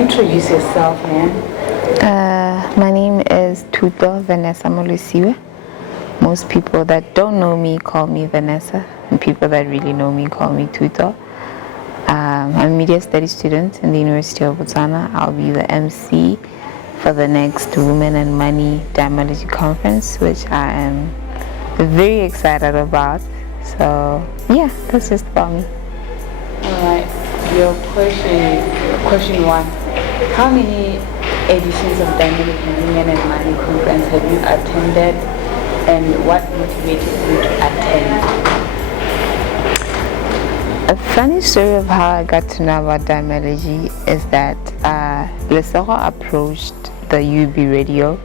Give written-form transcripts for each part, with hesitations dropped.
Introduce yourself, man. My name is Venessah Molosiwa. Most people that don't know me call me Venessah, and people that really know me call me Tuto. I'm a media studies student in the University of Botswana. I'll be the MC for the next Women and Money Dimeology conference, which I am very excited about. So yeah, that's just about me. Alright, your question one. How many editions of Dimeology Women and Money conference have you attended, and what motivated you to attend? A funny story of how I got to know about Dimeology is that Lesego approached the UB radio,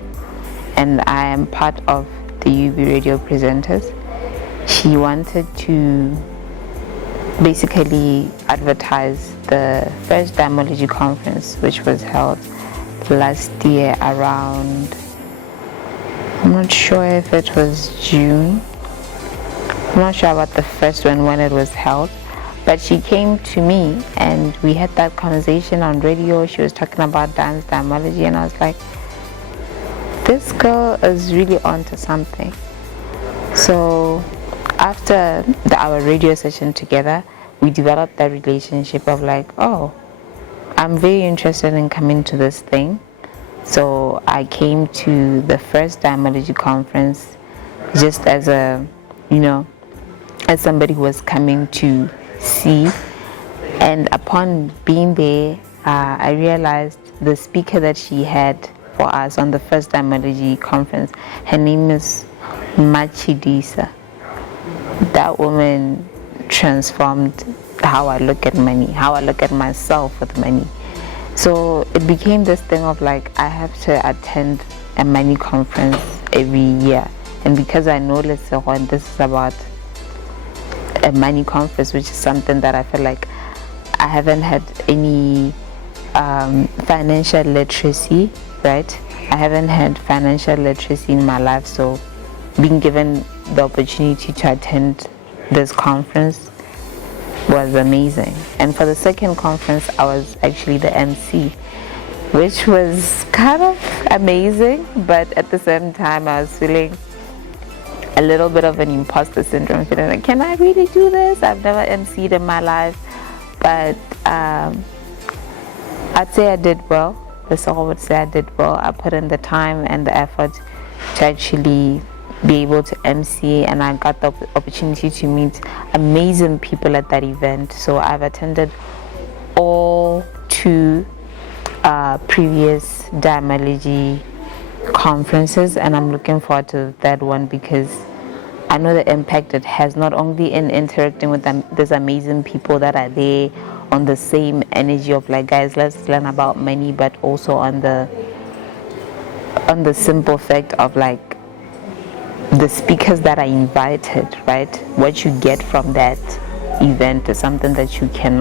and I am part of the UB radio presenters. She wanted to basically advertise the first Dimeology conference, which was held last year around, I'm not sure if it was June. I'm not sure about the first one when it was held. But she came to me and we had that conversation on radio. She was talking about dance Dimeology, and I was like, this girl is really onto something. So after our radio session together, we developed that relationship of like, oh, I'm very interested in coming to this thing. So I came to the first Dimeology conference just as a, as somebody who was coming to see, and upon being there, I realized the speaker that she had for us on the first Dimeology conference, her name is Chilisa. That woman transformed how I look at money, how I look at myself with money. So it became this thing of like, I have to attend a money conference every year, and because I know Lesego and this is about a money conference, which is something that I feel like I haven't had any financial literacy, right? I haven't had financial literacy in my life, so being given the opportunity to attend this conference was amazing. And for the second conference, I was actually the MC, which was kind of amazing, but at the same time I was feeling a little bit of an imposter syndrome, feeling like, can I really do this? I've never MC'd in my life, but I'd say I did well. Lesego would say I did well. I put in the time and the effort to actually be able to MC, and I got the opportunity to meet amazing people at that event. So I've attended all two previous Dimeology conferences, and I'm looking forward to that one because I know the impact it has, not only in interacting with them, these amazing people that are there on the same energy of like, guys, let's learn about money, but also on the simple fact of like the speakers that are invited, right? What you get from that event is something that you can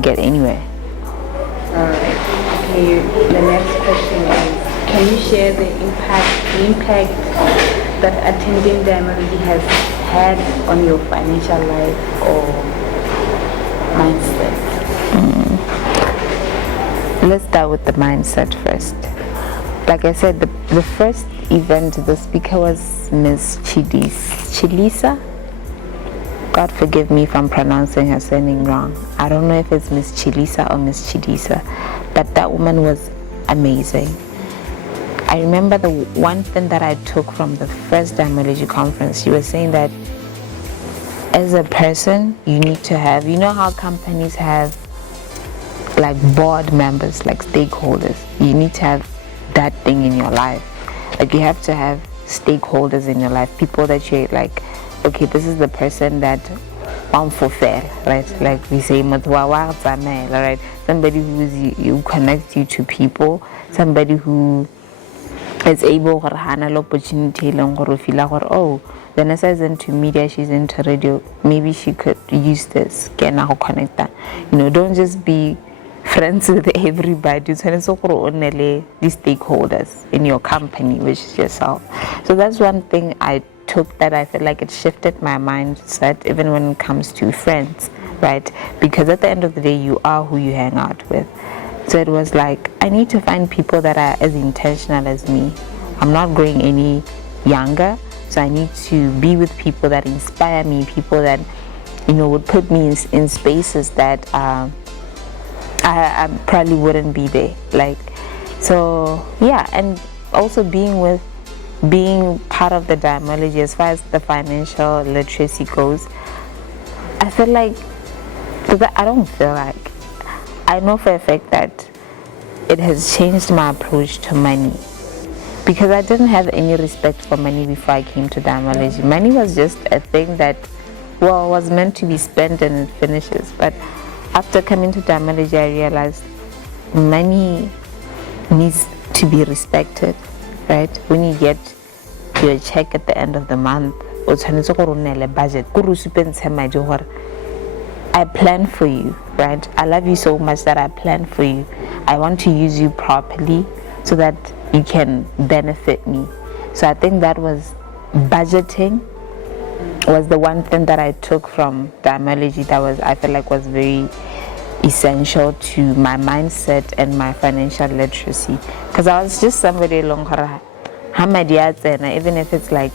get anywhere. Alright. Okay, the next question is, can you share the impact that attending Dimeology has had on your financial life or mindset? Let's start with the mindset first. Like I said, the first event, the speaker was Miss Chilisa. God forgive me if I'm pronouncing her surname wrong. I don't know if it's Miss Chilisa or Miss Chilisa, but that woman was amazing. I remember the one thing that I took from the first Dimeology conference, she was saying that as a person, you need to have, how companies have like board members, like stakeholders. You need to have that thing in your life. Like you have to have stakeholders in your life, people that you're like, okay, this is the person that won't fulfill, right? Like we say, right? Somebody who connects you to people, somebody who is able to handle opportunity, oh, Venessah is into media, she's into radio, maybe she could use this, connect that. Don't just be friends with everybody. These stakeholders in your company, which is yourself. So that's one thing I took that I feel like it shifted my mindset, even when it comes to friends, right? Because at the end of the day, you are who you hang out with. So it was like, I need to find people that are as intentional as me. I'm not growing any younger, so I need to be with people that inspire me, people that, you know, would put me in spaces that I probably wouldn't be there. Like, so yeah, and also being part of the Dimeology as far as the financial literacy goes, I feel like, I know for a fact that it has changed my approach to money, because I didn't have any respect for money before I came to Dimeology. Money was just a thing that, well, was meant to be spent and it finishes. But after coming to Dimeology, I realized money needs to be respected, right? When you get your check at the end of the month, budget. I plan for you, right? I love you so much that I plan for you. I want to use you properly so that you can benefit me. So I think that was budgeting was the one thing that I took from Dimeology that I feel like was very essential to my mindset and my financial literacy. Because I was just somebody long even if it's like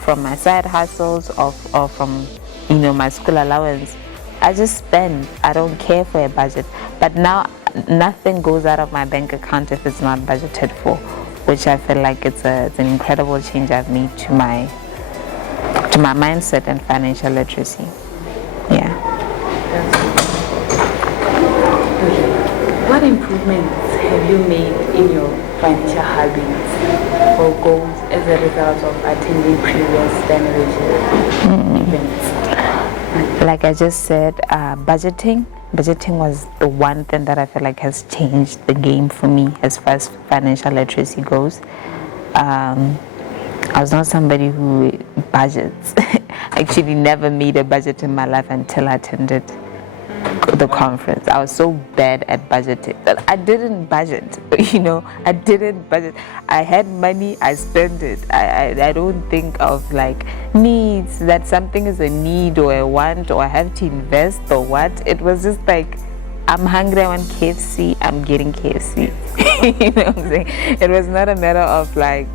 from my side hustles or from, you know, my school allowance, I just spend. I don't care for a budget. But now nothing goes out of my bank account if it's not budgeted for, which I feel like it's an incredible change I've made to my mindset and financial literacy. Yeah. What improvements have you made in your financial habits or goals as a result of attending previous Dimeology events? Like I just said, budgeting was the one thing that I feel like has changed the game for me as far as financial literacy goes. I was not somebody who budgets. Actually never made a budget in my life until I attended the conference. I was so bad at budgeting that I didn't budget, you know. I didn't budget. I had money, I spent it. I don't think of like needs, that something is a need or a want or I have to invest or what. It was just like, I'm hungry, I want KFC, I'm getting KFC. You know what I'm saying? It was not a matter of like,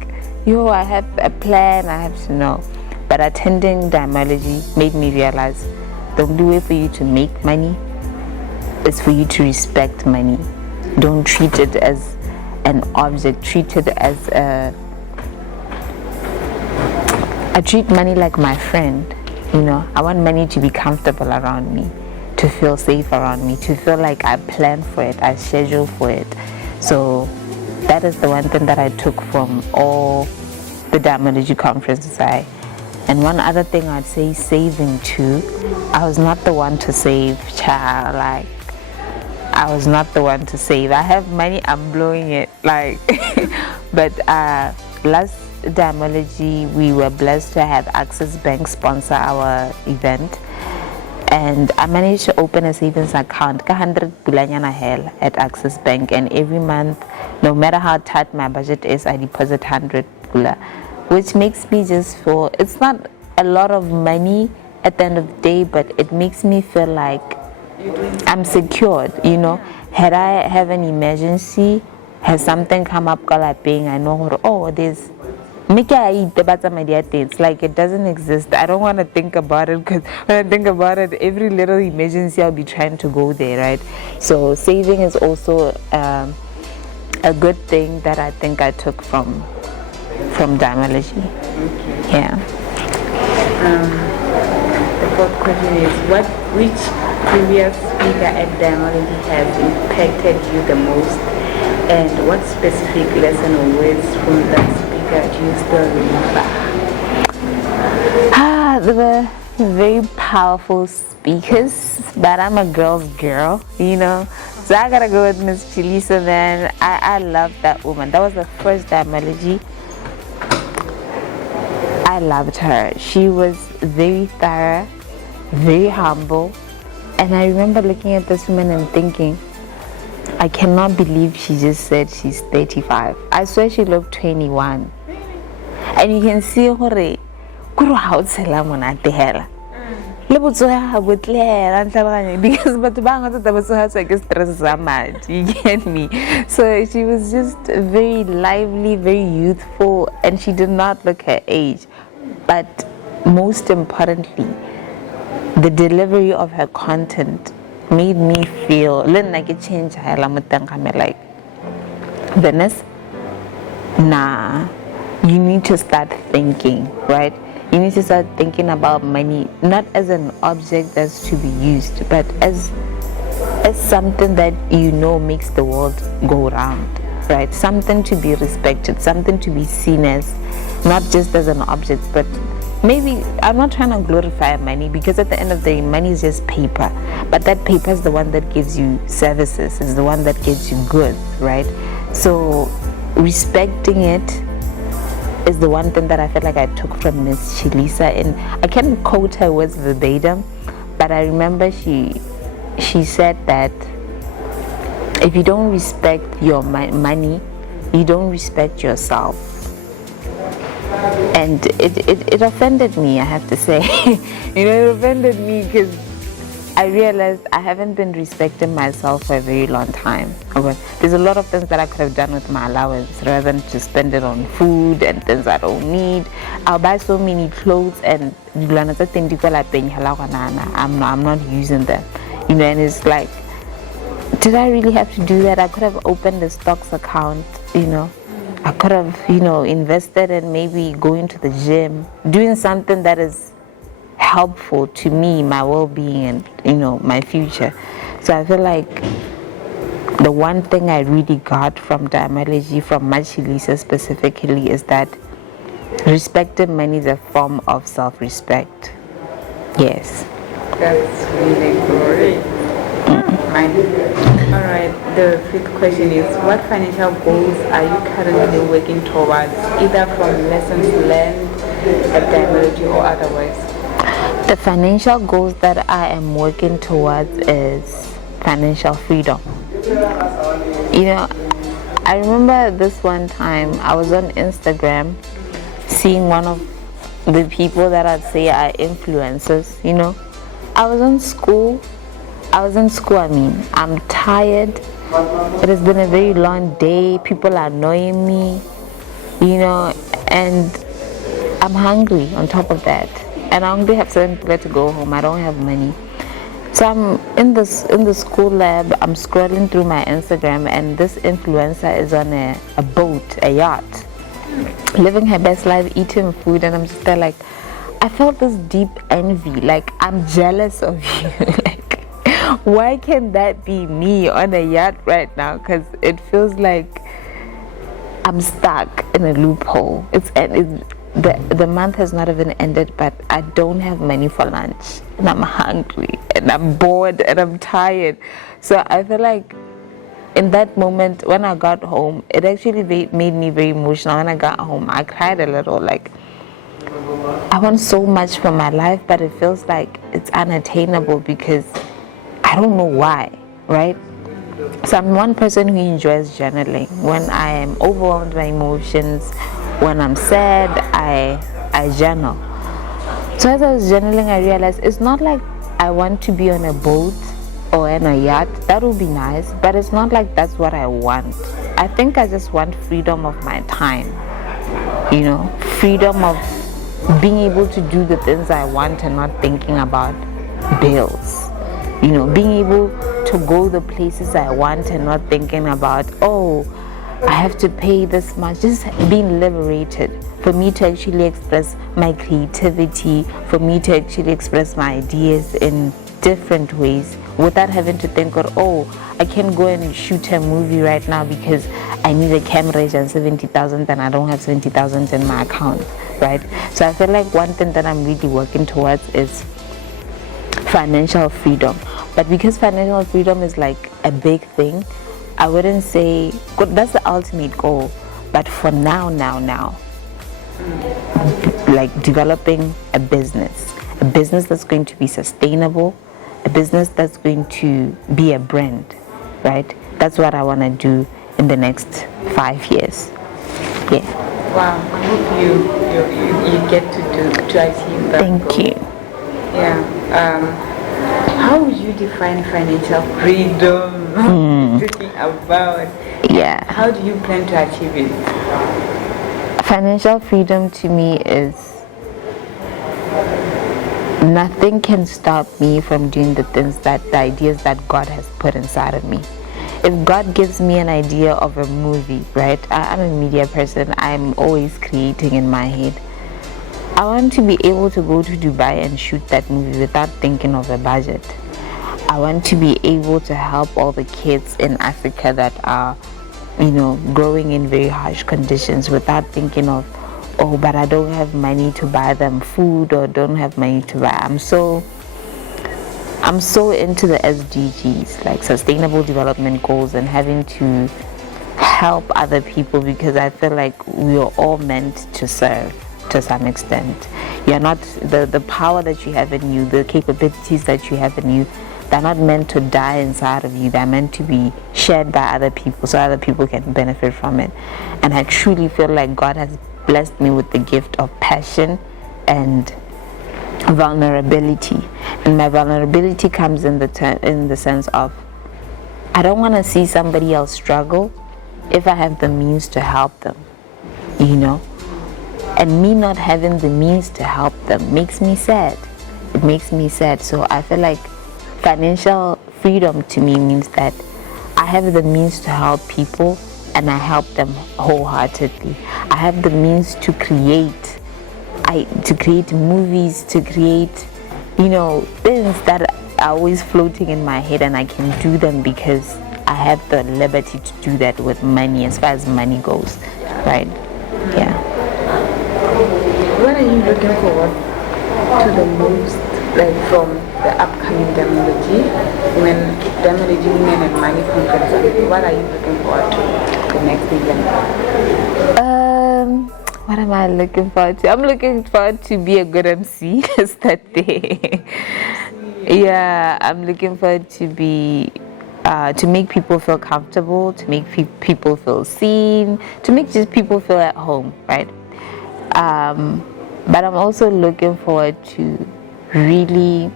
yo, I have a plan, I have to know. But attending Dimeology made me realize the only way for you to make money is for you to respect money. Don't treat it as an object, treat it as I treat money like my friend, you know. I want money to be comfortable around me, to feel safe around me, to feel like I plan for it, I schedule for it. So that is the one thing that I took from all the Dimeology conferences. And one other thing I'd say, saving too. I was not the one to save, child. Like, I was not the one to save. I have money, I'm blowing it. Like, but last Dimeology, we were blessed to have Access Bank sponsor our event. And I managed to open a savings account, 100 pulanyana hell at Access Bank. And every month, no matter how tight my budget is, I deposit 100 pula, which makes me just feel, it's not a lot of money at the end of the day, but it makes me feel like I'm secured, you know. Had I have an emergency, has something come up, I know, oh, there's it's like it doesn't exist. I don't want to think about it, because when I think about it, every little emergency I'll be trying to go there, right? So saving is also a good thing that I think I took from Dimeology. Okay. Yeah. The fourth question is, which previous speaker at Dimeology has impacted you the most, and what specific lesson or words from that speaker do you still remember? They were very powerful speakers, but I'm a girl's girl, you know. So I gotta go with Miss Chilisa, man. I love that woman. That was the first Dimeology. I loved her. She was very thorough, very humble. And I remember looking at this woman and thinking, I cannot believe she just said she's 35. I swear she looked 21. And you can see her, because but you get me. So she was just very lively, very youthful, and she did not look her age. But most importantly, the delivery of her content made me feel like a change. Like, Venessah, nah, you need to start thinking, right? You need to start thinking about money not as an object that's to be used, but as something that makes the world go round, right? Something to be respected, something to be seen as not just as an object, but maybe I'm not trying to glorify money, because at the end of the day, money is just paper, but that paper is the one that gives you services, is the one that gives you goods, right? So respecting it is the one thing that I feel like I took from Miss Chilisa, and I can't quote her words verbatim, but I remember she said that if you don't respect your money, you don't respect yourself. And it offended me, I have to say. It offended me because I realized I haven't been respecting myself for a very long time. Okay. There's a lot of things that I could have done with my allowance rather than to spend it on food and things I don't need. I'll buy so many clothes and I'm not using them. And it's like, did I really have to do that? I could have opened a stocks account, I could have, invested in maybe going to the gym, doing something that is helpful to me, my well-being, and my future. So I feel like the one thing I really got from Dimeology, from Chilisa specifically, is that respecting money is a form of self-respect. Yes. That's really great. Alright, the fifth question is, what financial goals are you currently working towards, either from lessons learned at Dimeology or otherwise? The financial goals that I am working towards is financial freedom. I remember this one time I was on Instagram seeing one of the people that I'd say are influencers. I was in school, I'm tired. It has been a very long day. People are annoying me, and I'm hungry on top of that. And I only have 7 people to go home. I don't have money. So I'm in the school lab, I'm scrolling through my Instagram, and this influencer is on a boat, a yacht, living her best life, eating food, and I'm just there like, I felt this deep envy, like, I'm jealous of you. Like, why can't that be me on a yacht right now? Because it feels like I'm stuck in a loophole. The month has not even ended, but I don't have money for lunch, and I'm hungry, and I'm bored, and I'm tired. So I feel like in that moment when I got home, it actually made me very emotional. When I got home, I cried a little. Like, I want so much for my life, but it feels like it's unattainable because I don't know why, right? So I'm one person who enjoys journaling. When I am overwhelmed by emotions, when I'm sad, I journal. So as I was journaling, I realized it's not like I want to be on a boat or in a yacht. That would be nice, but it's not like that's what I want. I think I just want freedom of my time, freedom of being able to do the things I want and not thinking about bills, being able to go the places I want and not thinking about, I have to pay this much. Just being liberated, for me to actually express my creativity, for me to actually express my ideas in different ways without having to think, I can't go and shoot a movie right now because I need a camera and 70,000 and I don't have 70,000 in my account, right? So I feel like one thing that I'm really working towards is financial freedom. But because financial freedom is like a big thing, I wouldn't say that's the ultimate goal, but for now, like developing a business that's going to be sustainable, a business that's going to be a brand, right? That's what I want to do in the next 5 years. Yeah. Wow, I hope you get to achieve that. Thank goal. you. Yeah. How would you define financial freedom? Talking about. Yeah. How do you plan to achieve it? Financial freedom to me is nothing can stop me from doing the ideas that God has put inside of me. If God gives me an idea of a movie, right? I'm a media person. I'm always creating in my head. I want to be able to go to Dubai and shoot that movie without thinking of a budget. I want to be able to help all the kids in Africa that are, growing in very harsh conditions without thinking of, oh, but I don't have money to buy them food or don't have money to buy. I'm so into the SDGs, like Sustainable Development Goals, and having to help other people because I feel like we are all meant to serve to some extent. You're not, the power that you have in you, the capabilities that you have in you, they're not meant to die inside of you. They're meant to be shared by other people so other people can benefit from it. And I truly feel like God has blessed me with the gift of passion and vulnerability. And my vulnerability comes in the sense of I don't want to see somebody else struggle if I have the means to help them, And me not having the means to help them makes me sad. It makes me sad. So I feel like financial freedom to me means that I have the means to help people and I help them wholeheartedly. I have the means to create movies, to create, things that are always floating in my head, and I can do them because I have the liberty to do that with money, as far as money goes, right? Yeah. What are you looking forward to the most, like from the upcoming Dimeology, Dimeology Women and Money Conference? What are you looking forward to the next event? What am I looking forward to? I'm looking forward to be a good MC that day. Yeah, I'm looking forward to be to make people feel comfortable, to make people feel seen, to make just people feel at home, right? But I'm also looking forward to really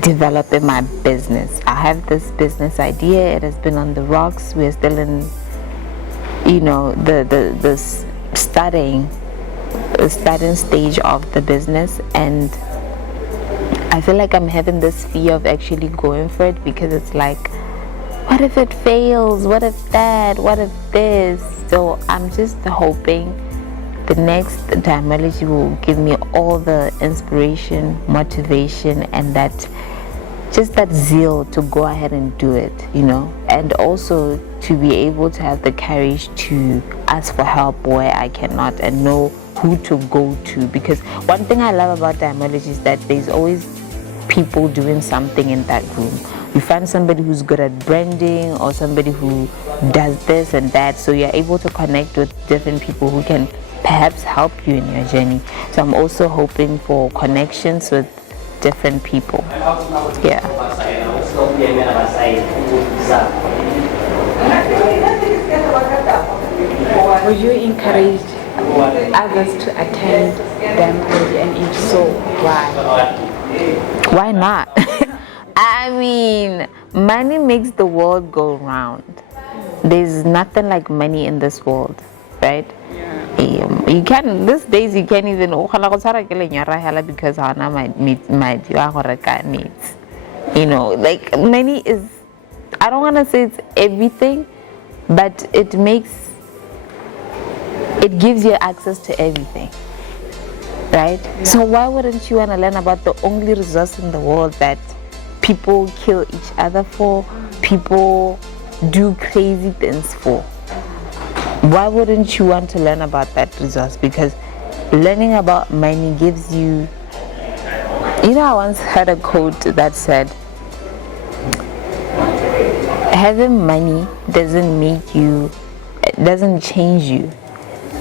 developing my business. I have this business idea. It has been on the rocks. We're still in, the starting stage of the business, and I feel like I'm having this fear of actually going for it because it's like, what if it fails? What if that? What if this? So I'm just hoping the next Dimeology will give me all the inspiration, motivation, and that zeal to go ahead and do it, and also to be able to have the courage to ask for help where I cannot and know who to go to. Because one thing I love about Dimeology is that there's always people doing something in that room. You find somebody who's good at branding or somebody who does this and that, so you're able to connect with different people who can perhaps help you in your journey. So I'm also hoping for connections with different people. Yeah. Would you encourage others to attend Dimeology, and if so, why? Why not? I mean, money makes the world go round. There's nothing like money in this world, right? You can, these days you can't even because like money is, I don't want to say it's everything, but it gives you access to everything, right? So why wouldn't you want to learn about the only resource in the world that people kill each other for, people do crazy things for? Why wouldn't you want to learn about that resource? Because learning about money gives you, I once heard a quote that said, having money doesn't change you,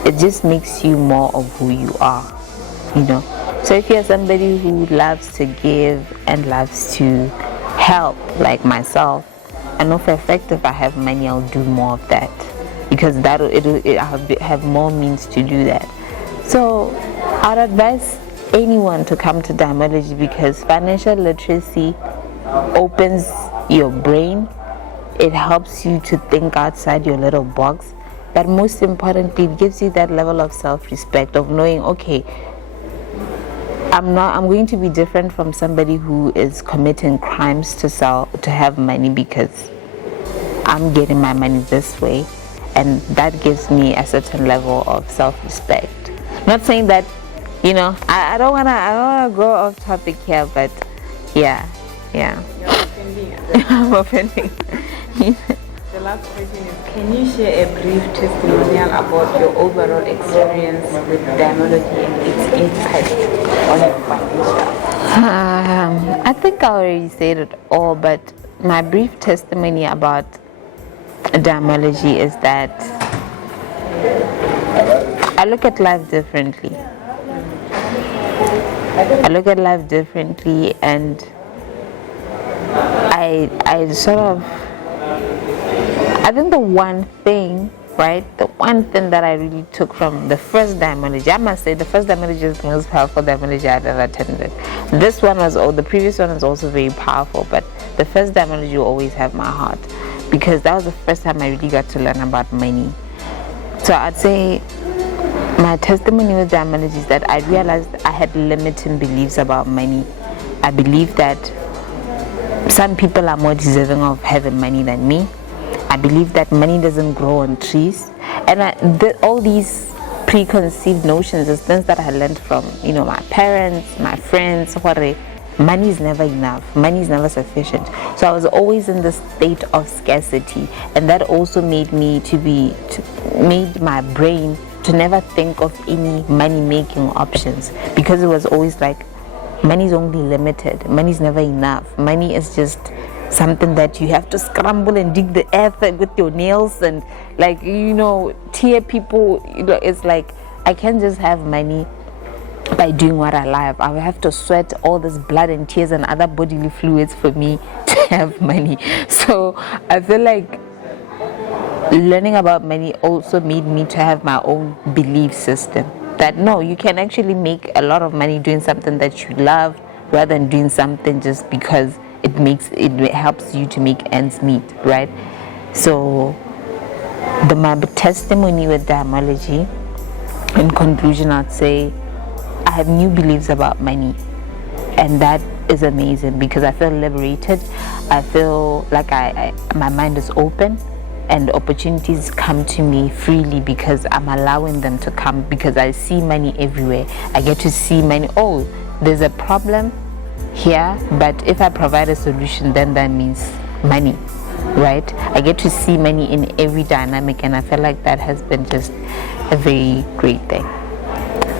it just makes you more of who you are, So if you're somebody who loves to give and loves to help, like myself, I know for a fact if I have money, I'll do more of that, because I'll have more means to do that. So I'd advise anyone to come to Dimeology, because financial literacy opens your brain. It helps you to think outside your little box, but most importantly, it gives you that level of self-respect of knowing, okay, I'm going to be different from somebody who is committing crimes to have money, because I'm getting my money this way, and that gives me a certain level of self-respect. Not saying that, I don't wanna go off topic here, but yeah. You're offending. I'm offending. The last question is, can you share a brief testimonial about your overall experience with Dimeology and its impact on your financial? I think I already said it all, but my brief testimony about Dimeology is that I look at life differently. And I think the one thing that I really took from the first Dimeology, I must say the first Dimeology is the most powerful Dimeology I've ever attended. The previous one was also very powerful, but the first Dimeology will always have my heart, because that was the first time I really got to learn about money. So I'd say my testimony with Dimeology is that I realized I had limiting beliefs about money. I believe that some people are more deserving of having money than me. I believe that money doesn't grow on trees, and all these preconceived notions is things that I learned from my parents, my friends. Money is never enough, money is never sufficient. So I was always in this state of scarcity, and that also made my brain to never think of any money making options, because it was always like, money is only limited, money is never enough, money is just something that you have to scramble and dig the earth with your nails and tear people. It's like, I can't just have money by doing what I love. I will have to sweat all this blood and tears and other bodily fluids for me to have money. So I feel like learning about money also made me to have my own belief system, that no, you can actually make a lot of money doing something that you love, rather than doing something just because it helps you to make ends meet, right? So my testimony with Dimeology, in conclusion, I'd say I have new beliefs about money, and that is amazing, because I feel liberated. I feel like my mind is open, and opportunities come to me freely because I'm allowing them to come, because I see money everywhere. I get to see money. Oh, there's a problem here, but if I provide a solution, then that means money, right? I get to see money in every dynamic, and I feel like that has been just a very great thing.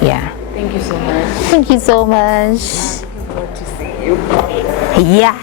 Yeah. Thank you so much. Thank you so much. Looking forward to seeing you. Yeah.